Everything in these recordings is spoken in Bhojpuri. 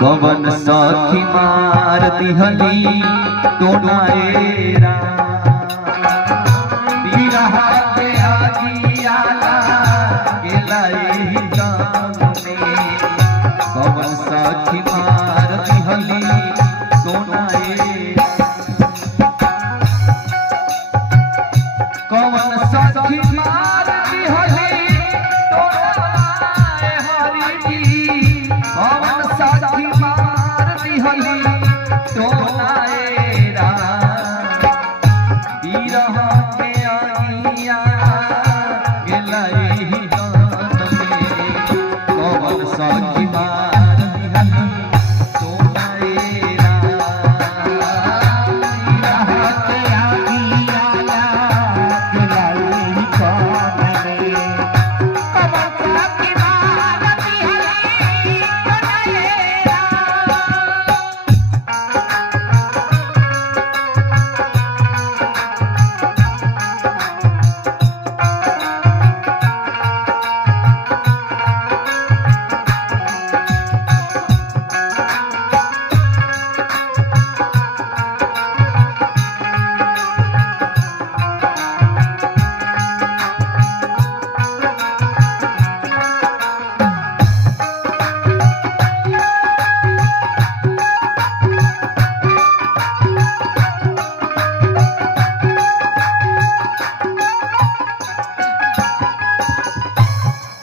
कवन सखी मार दिहली तोनाएरा बिरहा के आगियाला गेलाई जाने कवन सखी मार दिहली तोनाएरा कवन सखी मार दिहली तोनाए हरि जी कवन सखी मार दिहली तोनाएरा बिरहा के आगिया गेलाई जाने कवन सखी मार दिहली तोनाएरा बिरहा के आगिया गेलाई जाने कवन सखी मार दिहली तोनाएरा।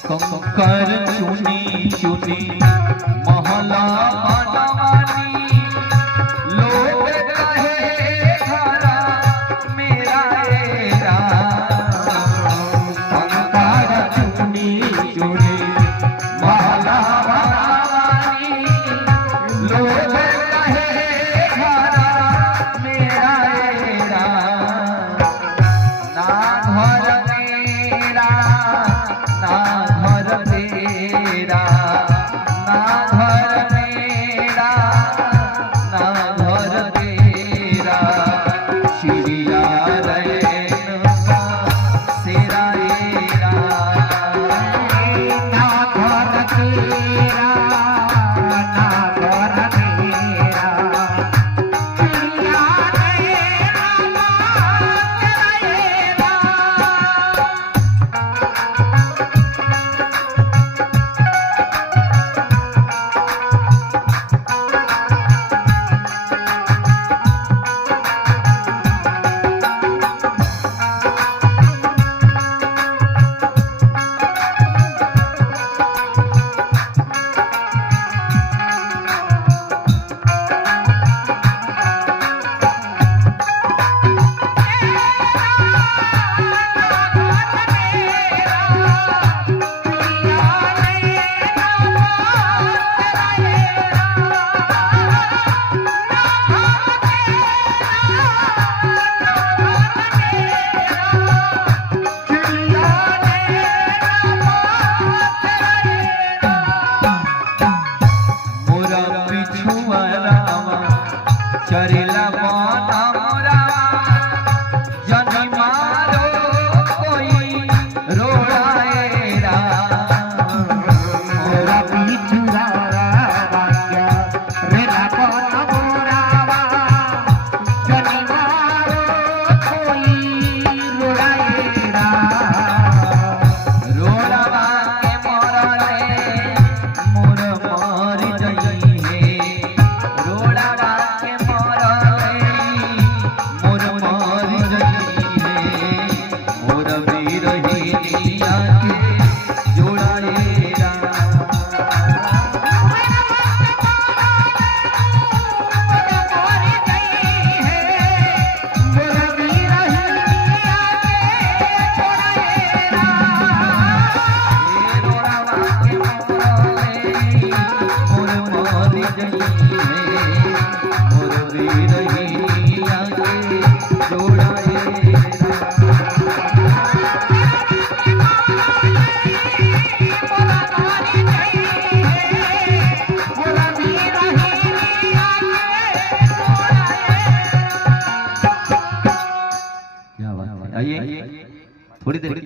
कंकर चुनी चुनी महला बनवानी लोग कहे घरा मेरा एरा कंकर चुनी चुनी महला बनवानी लोग कहे घरा मेरा एरा ना घर मेरा ना घर तेरा ना घर मेरा ना घर तेरा चिड़िया रैन का सेरा एरा ना घर तेरा ना घर मेरा चिड़िया रैन का सेरा चरेला बना मोरा जन मारो कोई रोड़ाएरा मोरा पिछुआ बाग्या रेला बना मोरा जन मारो कोई रोड़ाएरा रोड़वा के मरले मोर मर जई हे रोड़वा के आइए थोड़ी देर